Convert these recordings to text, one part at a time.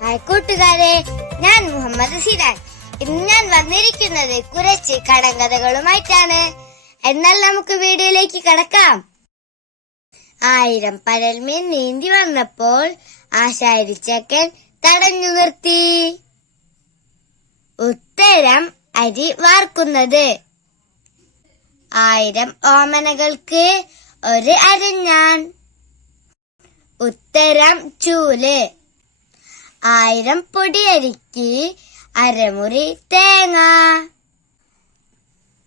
Hi കൂട്ടുകാരെ, ഞാൻ മുഹമ്മദ് സിരാൻ. ഇന്ന് ഞാൻ വന്നിരിക്കുന്നത് കുറച്ച് കടങ്കഥകളുമായിട്ടാണ്. എന്നാൽ നമുക്ക് വീഡിയോയിലേക്ക് കടക്കാം. 1000 പരൽമീൻ നീന്തി വന്നപ്പോൾ ആശാരിച്ചക്കൻ തടഞ്ഞു നിർത്തി. ഉത്തരം അരി വാർക്കുന്നത്. 1000 ഓമനകൾക്ക് ഒരു അരഞ്ഞാൻ. ഉത്തരം ചൂല്. 1000 പൊടിയരിക്ക് അരമുറി തേങ്ങ.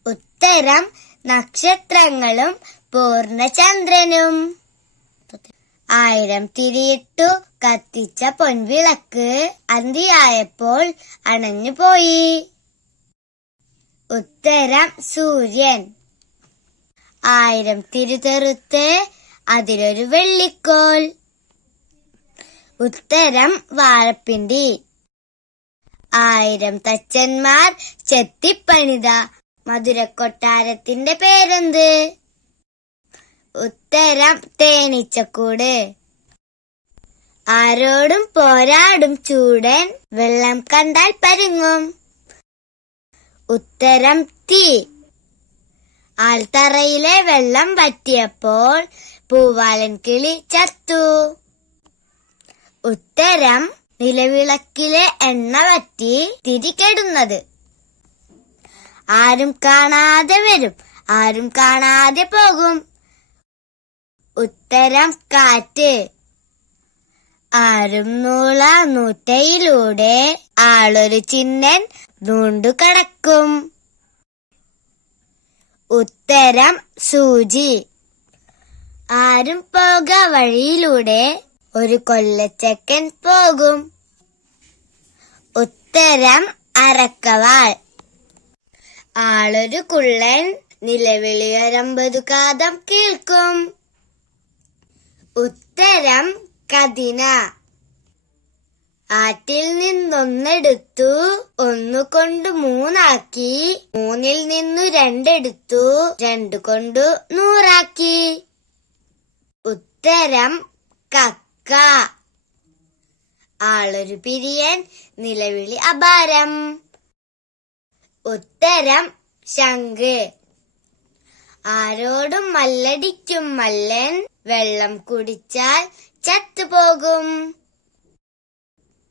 ഉത്തരം നക്ഷത്രങ്ങളും പൂർണ്ണചന്ദ്രനും. 1000 തിരിയിട്ടു കത്തിച്ച പൊൻവിളക്ക് അന്തിയായപ്പോൾ അണഞ്ഞുപോയി. ഉത്തരം സൂര്യൻ. 1000 തിരിതെറുത്ത് അതിലൊരു വെള്ളിക്കോൽ. ഉത്തരം വാഴപ്പിണ്ടി. 1000 തച്ചന്മാർ ചെത്തിപ്പണിത മധുരക്കൊട്ടാരത്തിന്റെ പേരെന്ത്? ഉത്തരം തേനീച്ചക്കൂട്. ആരോടും പോരാടും ചൂടൻ വെള്ളം കണ്ടാൽ പരുങ്ങും. ഉത്തരം തീ. ആൽത്തറയിലെ വെള്ളം വറ്റിയപ്പോൾ പൂവാലൻ കിളി ചത്തു. ഉത്തരം നിലവിളക്കിലെ എണ്ണ വറ്റി തിരികെടുന്നത്. ആരും കാണാതെ വരും, ആരും കാണാതെ പോകും. ഉത്തരം കാറ്റ്. ആരും നൂറ്റയിലൂടെ ആളൊരു ചിഹ്നൻ നൂണ്ടു കടക്കും. ഉത്തരം സൂചി. ആരും പോക വഴിയിലൂടെ ഒരു കൊല്ലച്ചക്കൻ പോകും. ഉത്തരം അരക്കവാൾ. ആളൊരു കുള്ളൻ നിലവിളിയൊരമ്പതു കാതം കേൾക്കും. ഉത്തരം കതിന. ആറ്റിൽ നിന്നൊന്നെടുത്തു ഒന്നുകൊണ്ട് 3 ആക്കി, 3ൽ നിന്നു 2 എടുത്തു 2 കൊണ്ടു 100 ആക്കി. ഉത്തരം കക്ക. ആളൊരു പിരിയൻ നിലവിളി അപാരം. ഉത്തരം ശംഖ്. ആരോടും മല്ലടിക്കും മല്ലൻ വെള്ളം കുടിച്ചാൽ ചത്തുപോകും.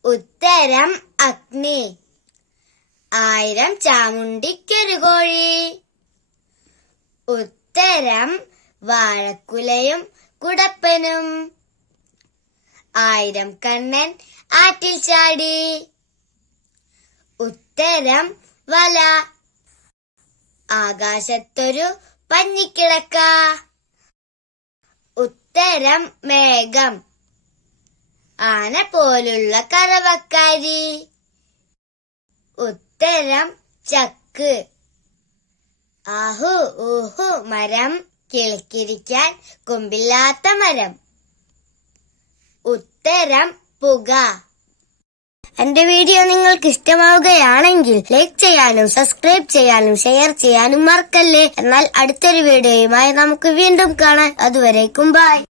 ഉത്തരം അഗ്നി. 1000 ചാമുണ്ടിക്കൊരു കോഴി. ഉത്തരം വാഴക്കുലയും കുടപ്പനും. 1000 കണ്ണൻ ആറ്റിൽ ചാടി. ഉത്തരം വല. ആകാശത്തൊരു പഞ്ഞിക്കിടക്ക. ഉത്തരം മേഘം. ആന പോലുള്ള കറവക്കാരി. ഉത്തരം ചക്ക്. ആഹു ഊഹു മരം, കിളിക്കിരിക്കാൻ കൊമ്പില്ലാത്ത മരം. ഉത്തരം പുക. എന്റെ വീഡിയോ നിങ്ങൾക്ക് ഇഷ്ടമാവുകയാണെങ്കിൽ ലൈക്ക് ചെയ്യാനും സബ്സ്ക്രൈബ് ചെയ്യാനും ഷെയർ ചെയ്യാനും മറക്കല്ലേ. എന്നാൽ അടുത്തൊരു വീഡിയോയുമായി നമുക്ക് വീണ്ടും കാണാം. അതുവരേക്കും ബൈ.